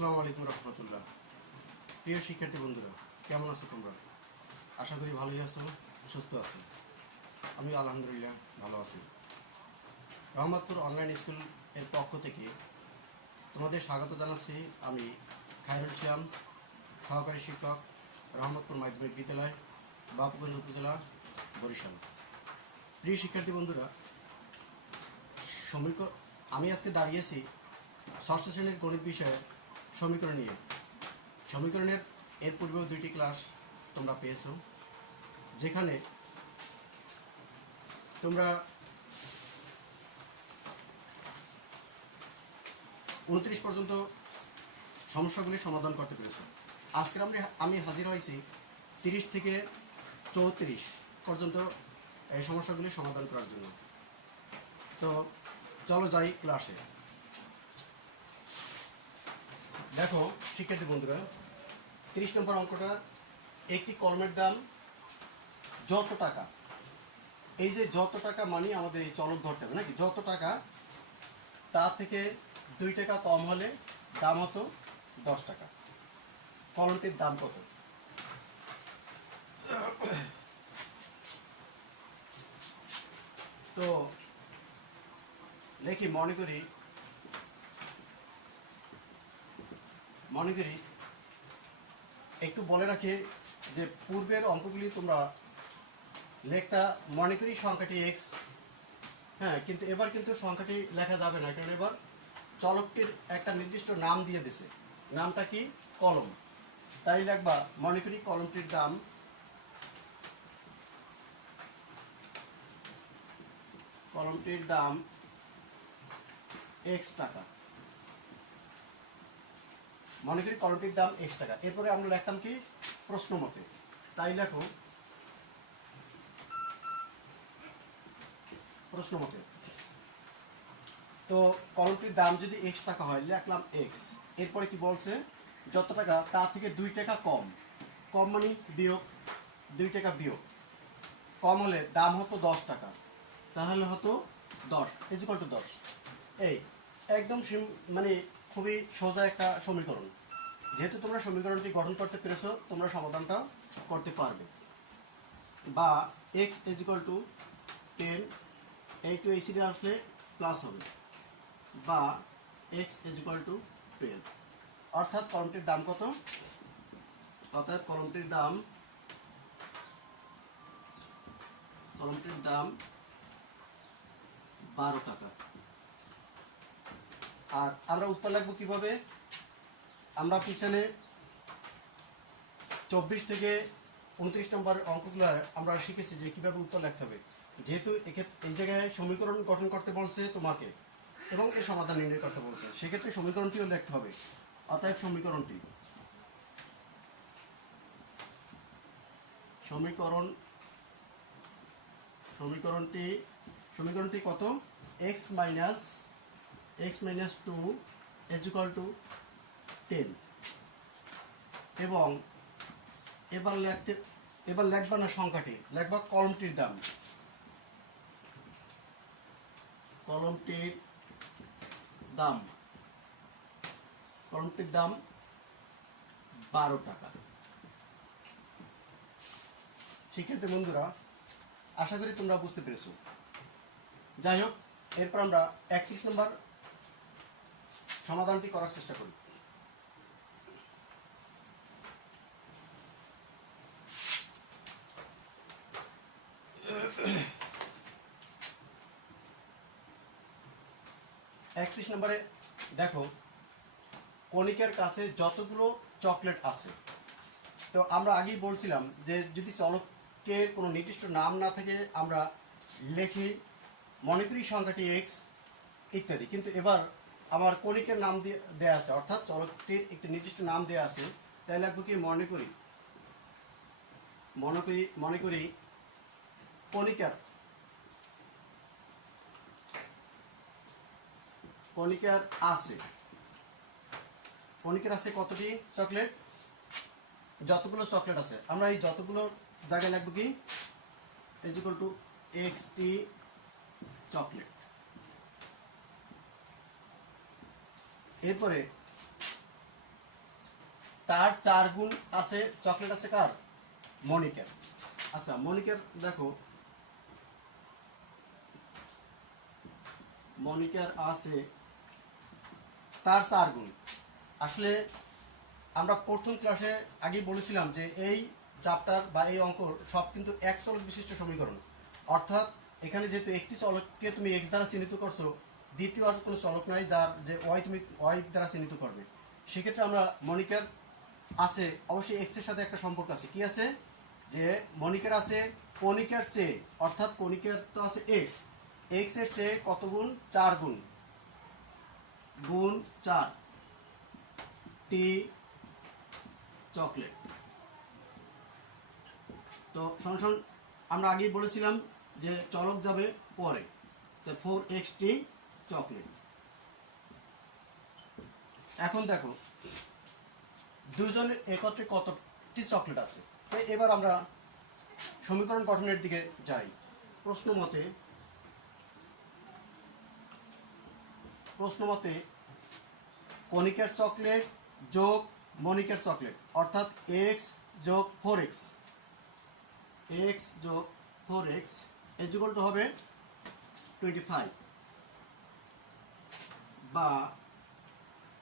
আসসালামু আলাইকুম রহমতুল্লাহ। প্রিয় শিক্ষার্থী বন্ধুরা, কেমন আছো তোমরা? আশা করি ভালোই আছো, সুস্থ আছো। আমি আলহামদুলিল্লাহ ভালো আছি। রহমতপুর অনলাইন স্কুল এর পক্ষ থেকে তোমাদের স্বাগত জানাচ্ছি। আমি খায়রুল ইসলাম, সহকারী শিক্ষক, রহমতপুর মাধ্যমিক বিদ্যালয়, বাবুগঞ্জ উপজেলা, বরিশাল। প্রিয় শিক্ষার্থী বন্ধুরা, আমি আজকে দাঁড়িয়েছি ষষ্ঠ শ্রেণীর গণিত বিষয়ে সমীকরণ নিয়ে। সমীকরণের এর পূর্বেও দুইটি ক্লাস তোমরা পেয়েছো, যেখানে তোমরা 29 পর্যন্ত সমস্যাগুলি সমাধান করতে পেরেছো। আজকের আমি হাজির হয়েছি 30 থেকে 34 পর্যন্ত এই সমস্যাগুলি সমাধান করার জন্য। তো চলো যাই ক্লাসে। দেখো শিক্ষার্থী বন্ধুরা, 30 নম্বর অঙ্কটা, একটি কলমের দাম যত টাকা। এই যে যত টাকা মানে আমাদের এই চলক ধরতে হবে নাকি, যত টাকা তা থেকে 2 টাকা কম হলে দাম হতো 10 টাকা। কলমটির দাম কত? তো দেখি, মনে করি একটু বলে রাখি যে পূর্বের অঙ্কগুলি তোমরা লেখা মনে করি সংখ্যাটি এক্স, হ্যাঁ, কিন্তু এবার কিন্তু সংখ্যাটি লেখা যাবে না, কারণ এবার চলকটির একটা নির্দিষ্ট নাম দিয়ে দিয়েছে। নামটা কি? কলম। তাই লিখবা মনে করি কলমটির দাম এক্স টাকা। মনে করি কলমটির দাম এক্স টাকা। এরপরে আমরা লিখতাম কি? প্রশ্ন মতে। তাই লেখো প্রশ্ন মতে। তো কলমটির দাম যদি এক্স টাকা হয়, লিখলাম এক্স। এরপরে কি বলছে? যত টাকা তা থেকে 2 টাকা কম। কম মানে বিয়োগ, 2 টাকা বিয়োগ। কম হলে দাম হতো 10 টাকা, তাহলে হতো 10 = 10। এই একদম মানে খুবই সোজা একটা সমীকরণ। যেহেতু তোমরা সমীকরণটি গঠন করতে পেরেছো, তোমরা সমাধানটা করতে পারবে। বা x = 10, এই টু এই সিডে আসলে প্লাস হবে, বা x = 12। অর্থাৎ কলমটির দাম কত? অর্থাৎ কলমটির দাম 12 টাকা। আর আমরা উত্তর লিখবো কিভাবে? আমরা পিছনে 24 থেকে 29 নম্বর অঙ্কগুলো আমরা শিখেছি যে কিভাবে উত্তর লিখতে হবে। যেহেতু এই জায়গায় সমীকরণ গঠন করতে বলছে তোমাকে এবং এর সমাধান নির্ণয় করতে বলছে, সেক্ষেত্রে সমীকরণটিও লিখতে হবে। অতএব সমীকরণটি কত? x - 2 = 10। এবং এবার লিখবা না সংখ্যাটি, লিখবা কলমটির দাম। কলমটির দাম 12 টাকা। শিক্ষার্থী বন্ধুরা, আশা করি তোমরা বুঝতে পেরেছো। যাই হোক, এরপর আমরা 31 নম্বর সমাধানটি করার চেষ্টা করি। নম্বরে দেখো, কণিকের কাছে যতগুলো চকলেট আছে। তো আমরা আগেই বলছিলাম যে যদি চলকের কোনো নির্দিষ্ট নাম না থাকে আমরা লিখি মনে করি সংখ্যাটি এক্স ইত্যাদি। কিন্তু এবার আমার কণিকের নাম দেয়া আছে, অর্থাৎ চলকটির একটি নির্দিষ্ট নাম দেয়া আছে। তাই লিখবো কি? মনে করি কণিকার আছে কতটি চকলেট? যতগুলো চকলেট আছে। আমরা এই যতগুলো জায়গায় লিখবো কি? = xt চকলেট। এরপরে তার 4 গুণ আছে চকলেট আছে কার? মনিকের। আচ্ছা মনিকের দেখো, মনিকের আছে তার 4 গুণ। আসলে আমরা প্রথম ক্লাসে আগেই বলেছিলাম যে এই চ্যাপ্টার বা এই অঙ্ক সব কিন্তু এক চলক বিশিষ্ট সমীকরণ, অর্থাৎ এখানে যেহেতু একটি চলককে তুমি এক্স দ্বারা চিহ্নিত করছো, দ্বিতীয় আর কোনো চলক নাই যার যে ওয়াই তুমি ওয়াই দ্বারা চিহ্নিত করবে, সেক্ষেত্রে আমরা মনিকের আছে অবশ্যই এক্স এর সাথে একটা সম্পর্ক আছে। কি আছে? যে মনিকের আছে কণিকের চেয়ে, অর্থাৎ কণিকের তো আছে এক্স, এক্স এর চেয়ে কত গুণ? 4 গুণ, গুণ 4 টি চকলেট। তো সমান আমরা আগেই বলেছিলাম যে চলক যাবে পরে, তো 4x টি চকলেট। এখন দেখো দুজনের একত্রে কতটি চকলেট আছে। তো এবার আমরা সমীকরণ গঠনের দিকে যাই। প্রশ্ন মতে কণিকের চকলেট যোগ মনিকের চকলেট, অর্থাৎ x যোগ 4x, x যোগ 4x ইকুয়াল টু হবে 25, বা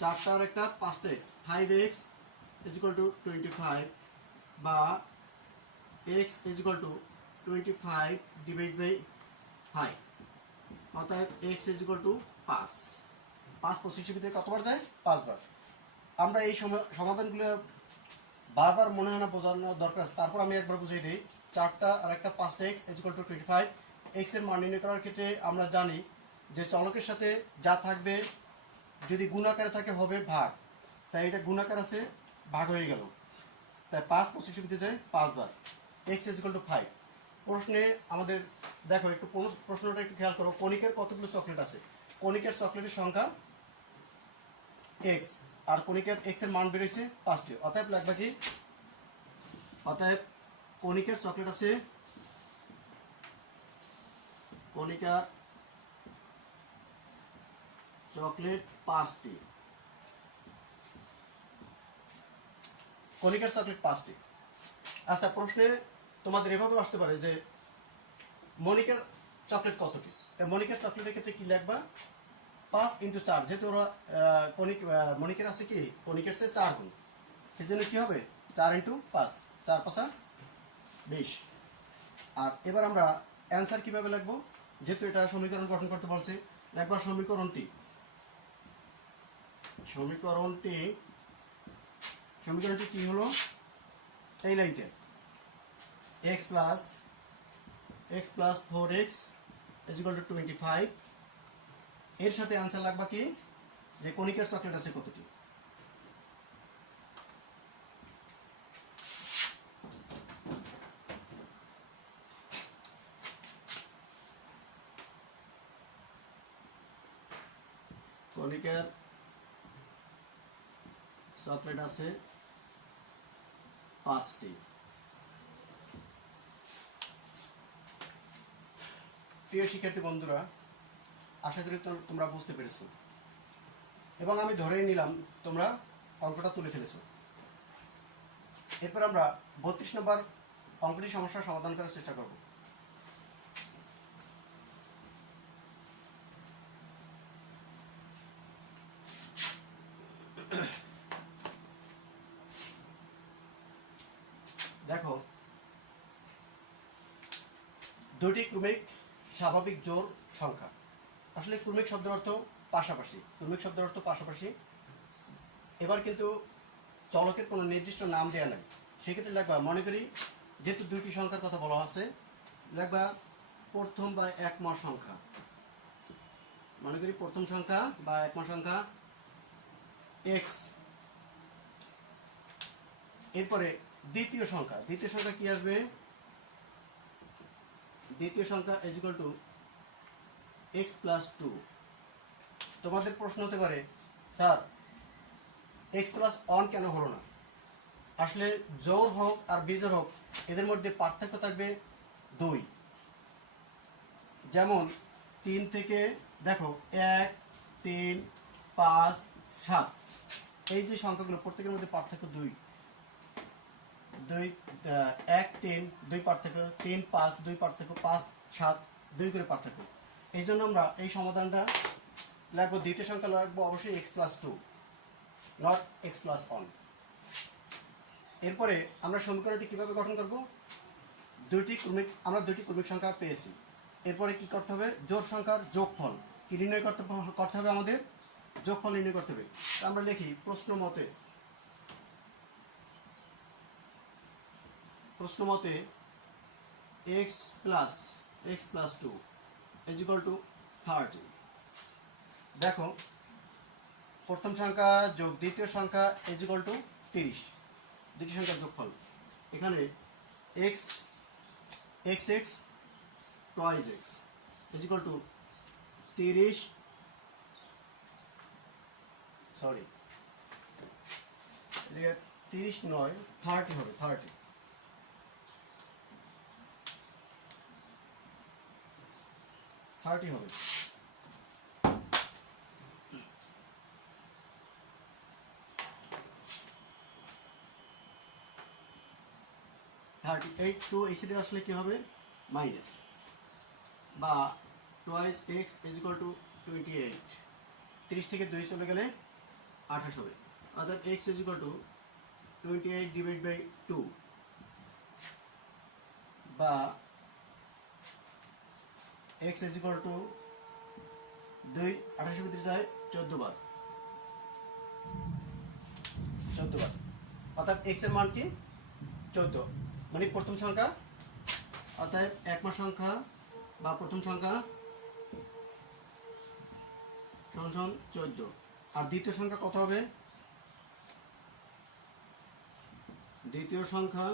4টার একটা 5x, 5x ইকুয়াল টু 25, বা x equal to 25 divide by 5, অর্থাৎ x ইকুয়াল টু 5। 5 25 ভিতরে কতবার যায়? 5 বার। আমরা এই সমাধানগুলো বারবার মনে হয় না বোঝানোর দরকার আছে, তারপর আমি একবার বুঝিয়ে দিই। 4টা আর একটা 5x ইকুয়াল টু 25। x এর মান নির্ণয় করার ক্ষেত্রে আমরা জানি যে চলকের সাথে যা থাকবে যদি গুণাকারে থাকে হবে ভাগ, তাই এটা গুণাকার আছে, ভাগ হয়ে গেল, তাই 5 25 ভিতরে যায় 5 বার। x equal two 5। প্রশ্নে আমাদের দেখো একটু প্রশ্নটা একটু খেয়াল করো, কণিকের কতগুলো চকলেট আছে? কণিকের চকলেটের সংখ্যা x, আর কণিকের x এর মান বেরিয়েছে 5টি, অতএব লাগবে কি? অতএব কণিকের চকলেট আছে, কণিকার চকলেট 5টি, কণিকার চকলেট 5টি। আচ্ছা প্রশ্নে তোমাদের এভাবে আসতে পারে যে মনিকের চকলেট কতটি? মনিকের চকলেটের ক্ষেত্রে কি লিখবা? 5 × 4, যেহেতু ওরা মনিকের আছে কি কণিকের চেয়ে 4 গুণ, সেই জন্য কি হবে 4 × 5, 4 5 20। আর এবার আমরা অ্যান্সার কিভাবে লিখবো? যেহেতু এটা সমীকরণ গঠন করতে বলছে, লিখবা সমীকরণটি কি হলো? এই লাইনটা x plus 4x equal to 25, এর সাথে আনসার লাগবা কি যে কণিকের চকলেট আছে কতটি। কণিকের চকলেট আছে 5টি। প্রিয় শিক্ষার্থী বন্ধুরা, আশা করি তোমরা বুঝতে পেরেছো, এবং আমি ধরেই নিলাম তোমরা অঙ্কটা তুলে ফেলেছো। এরপর আমরা 32 নম্বর অঙ্কটি সমস্যার সমাধান করার চেষ্টা করব। দেখো, দুটি ক্রমিক স্বাভাবিক জোড় সংখ্যা। আসলে ক্রমিক শব্দের অর্থ পাশাপাশি, এবার কিন্তু চলকের কোনো নির্দিষ্ট নাম দেওয়া নাই, সেক্ষেত্রে লিখবা, মনে করি যেহেতু দুইটি সংখ্যার কথা বলা আছে, লিখবা প্রথম বা একম সংখ্যা। মনে করি প্রথম সংখ্যা বা একম সংখ্যা x, এরপরে দ্বিতীয় সংখ্যা কি আসবে? দ্বিতীয় সংখ্যা ইকুয়াল টু x প্লাস 2। তোমাদের প্রশ্ন হতে পারে, স্যার x প্লাস 1 কেন হলো না? আসলে জোড় হোক আর বিজোড় হোক, এদের মধ্যে পার্থক্য থাকবে 2। যেমন 3 থেকে দেখো 1 3 5 7, এই যে সংখ্যাগুলো প্রত্যেকের মধ্যে পার্থক্য 2, 1 3 2 পার্থক্য, 3 5 2 পার্থক্য, 5 7 2 করে পার্থক্য। এই জন্য আমরা এই সমাধানটা লাগবো, দ্বিতীয় সংখ্যা লাগবো অবশ্যই x+2, নট x+1। এরপরে আমরা সমীকরণটি কিভাবে গঠন করব? আমরা দুইটি ক্রমিক সংখ্যা পেয়েছি। এরপরে কি করতে হবে? জোড় সংখ্যার যোগফল কি নির্ণয় করতে হবে আমাদের, যোগফল নির্ণয় করতে হবে। আমরা লিখি প্রশ্ন মতে x+2 = 30। দেখো প্রথম সংখ্যা যোগ দ্বিতীয় সংখ্যা = 30, দুটি সংখ্যার যোগফল। এখানে x twice x = 30, সরি 30 নয় 30 হবে, 30 হবে। টু এই সাইডে আসলে কি হবে? মাইনাস, বা টুয়াইস x = 28, 30 থেকে 2 চলে গেলে 28 হবে। অর্থাৎ x = 28/2, বা x = 2 28 ভিতরে যায় 14 বার, অর্থাৎ x এর মান কি? 14, মানে প্রথম সংখ্যা, অর্থাৎ একমা সংখ্যা বা প্রথম সংখ্যা সমান 14। আর দ্বিতীয় সংখ্যা কত হবে? দ্বিতীয় সংখ্যা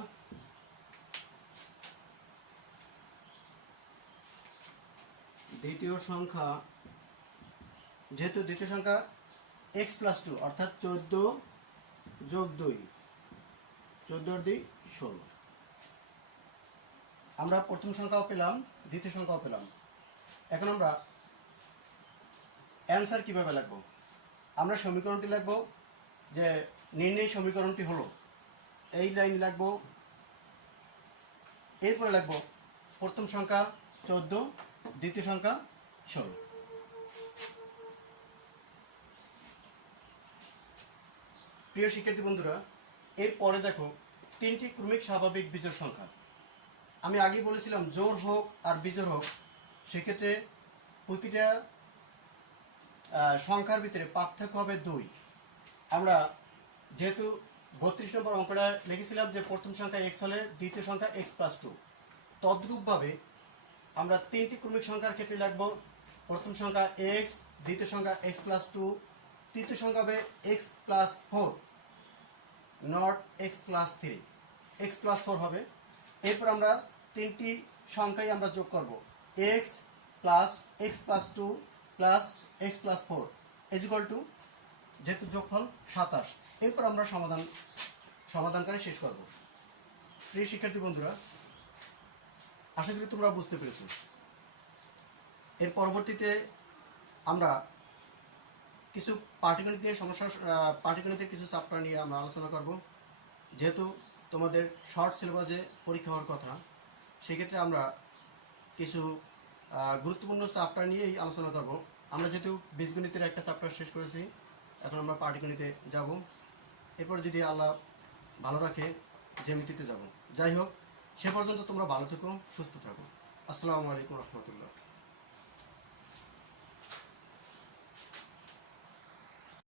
যেহেতু দ্বিতীয় সংখ্যা x+2 অর্থাৎ 14 যোগ 2, 14 2 16। আমরা প্রথম সংখ্যাও পেলাম, দ্বিতীয় সংখ্যাও পেলাম। এখন আমরা অ্যান্সার কিভাবে লিখব? আমরা সমীকরণটি লিখব যে নির্ণয় সমীকরণটি হলো, এই লাইন লিখব। এরপরে লিখব প্রথম সংখ্যা 14, দ্বিতীয় সংখ্যা 16। প্রিয় শিক্ষার্থী বন্ধুরা, এরপরে দেখো তিনটি ক্রমিক স্বাভাবিক বিজোড় সংখ্যা। আমি আগেই বলেছিলাম জোড় হোক আর বিজোড় হোক, সেক্ষেত্রে প্রতিটা সংখ্যার ভিতরে পার্থক্য হবে 2। আমরা যেহেতু 32 নম্বর অঙ্কটা লিখেছিলাম যে প্রথম সংখ্যা x হলে দ্বিতীয় সংখ্যা x+2, তদ্রূপভাবে আমরা তিনটি ক্রমিক সংখ্যার ক্ষেত্রে লিখব প্রথম সংখ্যা x, দ্বিতীয় সংখ্যা x+2, তৃতীয় সংখ্যা হবে x+4, নট x+3, x+4 হবে। এরপর আমরা তিনটি সংখ্যাই আমরা যোগ করব, x plus x+2 plus x+4 = যেহেতু যোগফল 27। এরপর আমরা সমাধানকারী শেষ করব। প্রিয় শিক্ষার্থী বন্ধুরা, আশা করি তোমরা বুঝতে পেরেছো। এর পরবর্তীতে আমরা কিছু পাটিগণিতের কিছু চ্যাপ্টার নিয়ে আমরা আলোচনা করব। যেহেতু তোমাদের শর্ট সিলেবাসে পরীক্ষা হওয়ার কথা, সেক্ষেত্রে আমরা কিছু গুরুত্বপূর্ণ চ্যাপ্টার নিয়েই আলোচনা করব। আমরা যেহেতু বীজগণিতের একটা চ্যাপ্টার শেষ করেছি, এখন আমরা পাটিগণিতে যাব। এরপর যদি আল্লাহ ভালো রাখে জ্যামিতিতে যাব। যাই হোক, সে পর্যন্ত তোমরা ভালো থেকো, সুস্থ থাকো। আসসালামু আলাইকুম রহমতুল্লাহ।